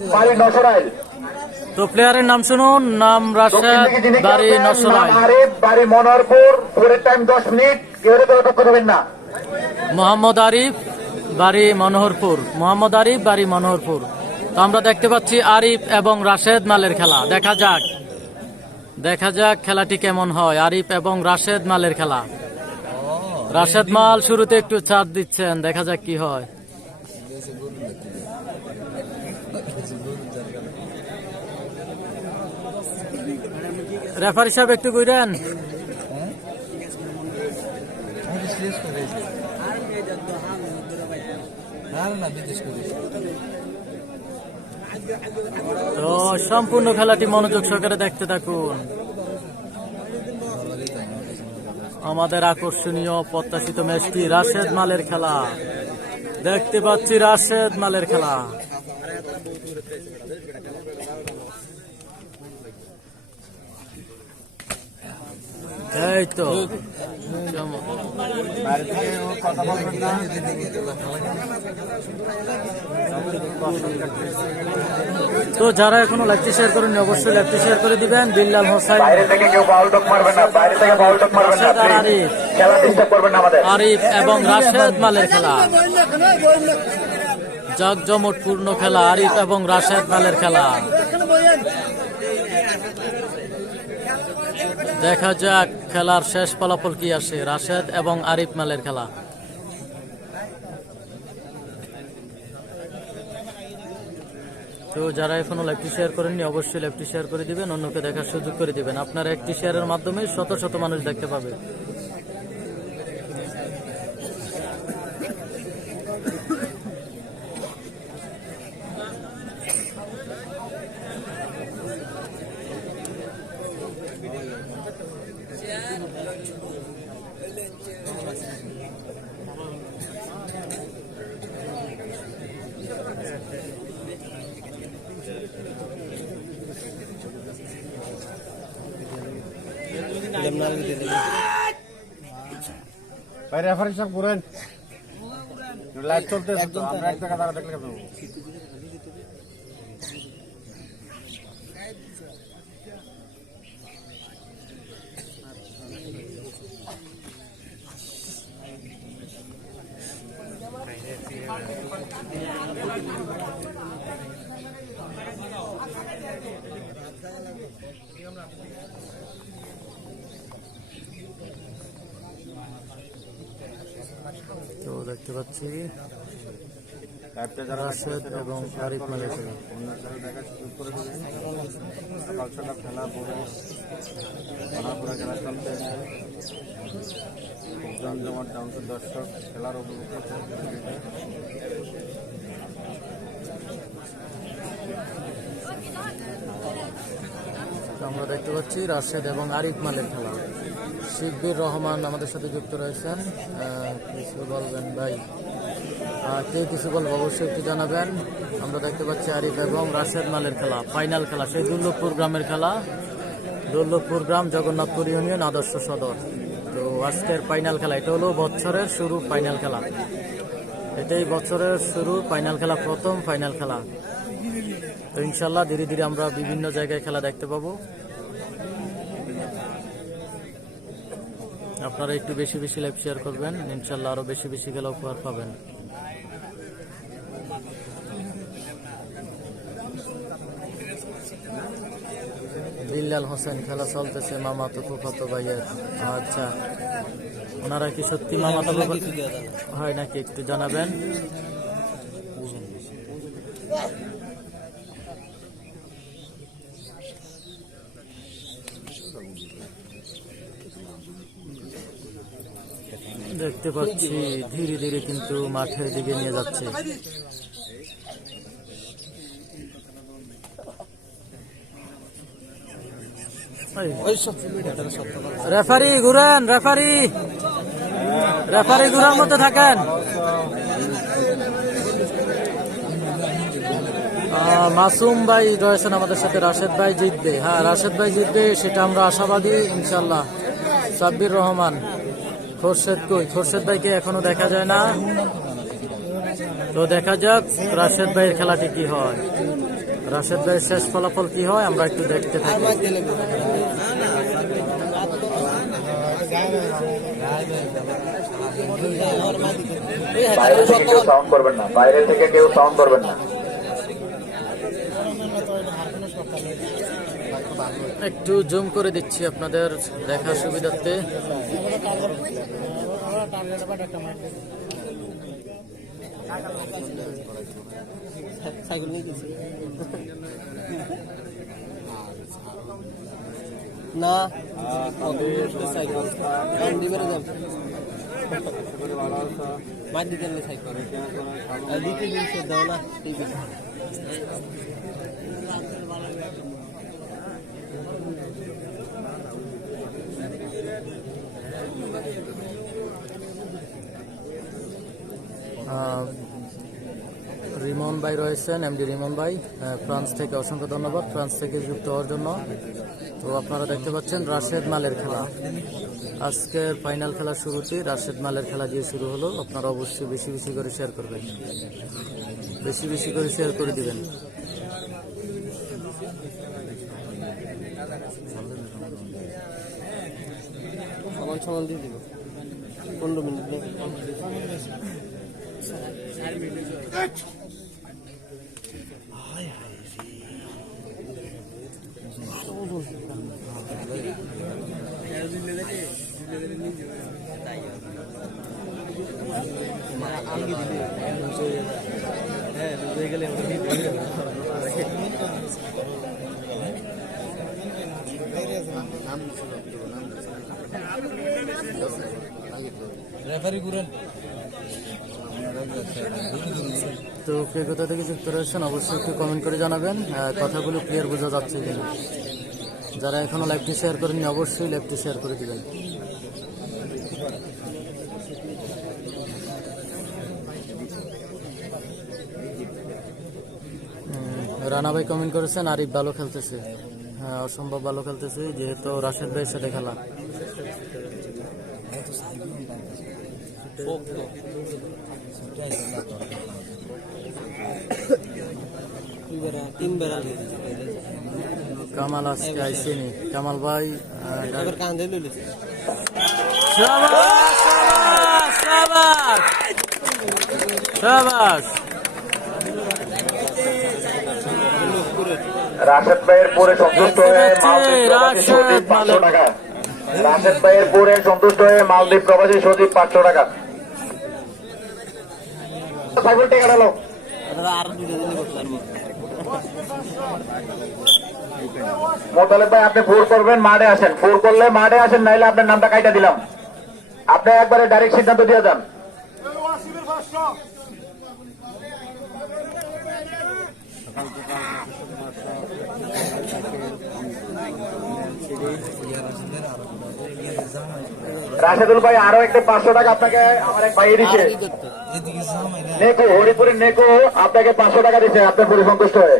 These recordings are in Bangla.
বাড়ি নসরাইল। তো প্লেয়ারের নাম শুনুন। নাম রাশেদ, বাড়ি নসরাইল। আরিফ, বাড়ি মনোহরপুর। পরের টাইম 10 মিনিট। কেউ তর্ক করবেন না। মোহাম্মদ আরিফ, বাড়ি মনোহরপুর। মোহাম্মদ আরিফ, বাড়ি মনোহরপুর। তো আমরা দেখতে পাচ্ছি আরিফ এবং রাশেদ মালের খেলা। দেখা যাক খেলাটি কেমন হয়। আরিফ এবং রাশেদ মালের খেলা। রাশেদ মাল শুরুতে একটু চাপ দিচ্ছেন, দেখা যাক কি হয়। রেফারি সাহেব একটু কইরেন। তো সম্পূর্ণ খেলাটি মনোযোগ সহকারে দেখতে থাকুন। আমাদের আকর্ষণীয় প্রত্যাশিত ম্যাচটি রাশেদ মালের খেলা। দেখতে পাচ্ছি রাশেদ মালের খেলা। এই তো তো যারা এখনো লাইভটি শেয়ার করেননি অবশ্যই লাইভটি শেয়ার করে দিবেন। বিল্লাল হোসেন, বাইরে থেকে কেউ বাউল টক মারবেন না। বাইরে থেকে বাউল টক মারবেন না। আরিফ, খেলা ডিস্টার্ব করবেন না আমাদের। আরিফ এবং রাশেদ মালের খেলা। জাঁকজমটপূর্ণ খেলা। আরিফ এবং রাশেদ মালের খেলা। দেখা যাক খেলার শেষ ফলাফল কি আসে। রাশেদ এবং আরিফ মালের খেলা। তো যারা এখনো লাইভটি শেয়ার করেননি অবশ্যই লাইভটি শেয়ার করে দিবেন, অন্যকে দেখার সুযোগ করে দিবেন। আপনার একটি শেয়ারের মাধ্যমে শত শত মানুষ দেখতে পাবে। ভাই রেফারি সাহেব করেন, লাইভ চলতেছে তো, আমরা এক জায়গা দাঁড়া দেখলে কেন? তো দেখতে পাচ্ছি রাশেদ এবং আরিফ মালের খেলা। দেখার সুযোগ করে দেবেন। সকাল সকাল খেলা পরে খেলা চলতে জমজমাট ডাউনসের দর্শক খেলার উপভোগ আমরা দেখতে পাচ্ছি রাশেদ এবং আরিফ মালের খেলা। শিকবির রহমান আমাদের সাথে যুক্ত রয়েছেন। কিছু বলবেন ভাই? কে কিছু বলবো অবশ্যই একটু জানাবেন। আমরা দেখতে পাচ্ছি আরিফ এবং রাশেদ মালের খেলা, ফাইনাল খেলা। সেই দুর্লভপুর গ্রামের খেলা। দুর্লভপুর গ্রাম, জগন্নাথপুর ইউনিয়ন, আদর্শ সদর। তো আজকের ফাইনাল খেলা, এটা হলো বছরের শুরু ফাইনাল খেলা। এটাই বছরের শুরু ফাইনাল খেলা, প্রথম ফাইনাল খেলা। তো ইনশাল্লাহ ধীরে ধীরে আমরা বিভিন্ন জায়গায় খেলা দেখতে পাবো। আপনারা একটু বেশি বেশি লাইভ শেয়ার করবেন, ইনশাল্লাহ আরো বেশি বেশি খেলা উপহার পাবেন। বিল্লাল হোসেন, খেলা চলতেছে মামাতো ফুফাতো ভাইয়ের। আচ্ছা, ওনারা কি সত্যি মামাতো হয় নাকি একটু জানাবেন। দেখতে পাচ্ছি ধীরে ধীরে কিন্তু মাঠের দিকে নিয়ে যাচ্ছে। রেফারি ঘুরেন, রেফারি ঘুরার মধ্যে থাকেন। মাসুম ভাই রয়েছেন আমাদের সাথে। রাশেদ ভাই জিতবে, হ্যাঁ রাশেদ ভাই জিতবে সেটা আমরা আশাবাদী ইনশাল্লাহ। সাব্বির রহমান, খোরশেদ কই? খোরশেদ ভাইকে এখনো দেখা যায় না। তো দেখা যাক রাশেদ ভাইয়ের খেলাটি কি হয়। রাশেদ ভাইয়ের শেষ ফলাফল কি হয় আমরা একটু দেখতে থাকি। বাইরে থেকে কেউ সাউন্ড করবেন না, বাইরে থেকে কেউ সাউন্ড করবেন না। একটু জুম করে দিচ্ছি আপনাদের দেখার সুবিধার্থে। না সাইকেল মার দিতে সাইকেল দিতে দিন দাও না ঠিক আছে। রিমন ভাই রয়েছেন, এমডি রিমন ভাই ফ্রান্স থেকে, অসংখ্য ধন্যবাদ ফ্রান্স থেকে যুক্ত হওয়ার জন্য। তো আপনারা দেখতে পাচ্ছেন রাশেদ মালের খেলা, আজকের ফাইনাল খেলা শুরুতেই রাশেদ মালের খেলা দিয়ে শুরু হলো। আপনারা অবশ্যই বেশি বেশি করে শেয়ার করবেন, বেশি বেশি করে শেয়ার করে দিবেন। সমান সমান দিয়ে দিব 15 মিনিট। তো কে কোথা থেকে যুক্ত রয়েছেন অবশ্যই একটু কমেন্ট করে জানাবেন, কথাগুলো ক্লিয়ার বোঝা যাচ্ছে কিনা। যারা এখনো লাইভটি শেয়ার করেননি অবশ্যই লাইভটি শেয়ার করে দিবেন। রানা ভাই কমেন্ট করেছেন আরিফ ভালো খেলতেছে, হ্যাঁ অসম্ভব ভালো খেলতেছে, যেহেতু রাশেদ ভাইয়ের সাথে খেলা। কামাল আজকে আইসেনি, কামাল ভাই রাশেদ ভাইয়ের পরে সন্তুষ্ট হয়ে মালদ্বীপ প্রবাসী সচিব 500 টাকা। রাশেদ ভাইয়ের পরে সন্তুষ্ট হয়ে মালদ্বীপ প্রবাসী সচিব 500 টাকা। সাইকেল টেকা ডালো। আর দুটো দিন করতে পারবো। মোতালেব ভাই আপনি ফোর করবেন, মাঠে আসেন, ফোর করলে মাঠে আসেন, নাইলে আপনার নামটা কাইটা দিলাম। আপনি একবারে ডাইরেক্ট সিদ্ধান্ত দিয়ে যান। রাশেদুল ভাই আরো একটা 500 টাকা আপনাকে আমার এক ভাই দিচ্ছে, নেকো হরিপুরের নেকো আপনাকে 500 টাকা দিচ্ছে আপনার পুরো সন্তুষ্ট হয়ে।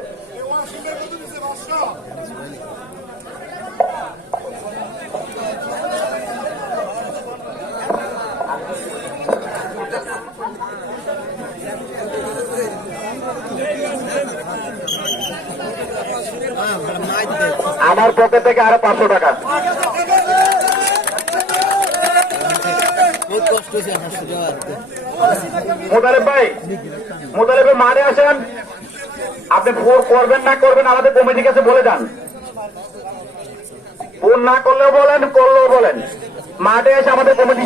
আমার পকেট থেকে আরো 500 টাকা। মোতালেব ভাই, মোতালেব ভাই মাঠে আসেন, আপনি ফোর করবেন না করবেন আমাদের কমিটির কাছে বলে যান। ফোন না করলেও বলেন, করলেও বলেন, মাঠে এসে আমাদের কমিটি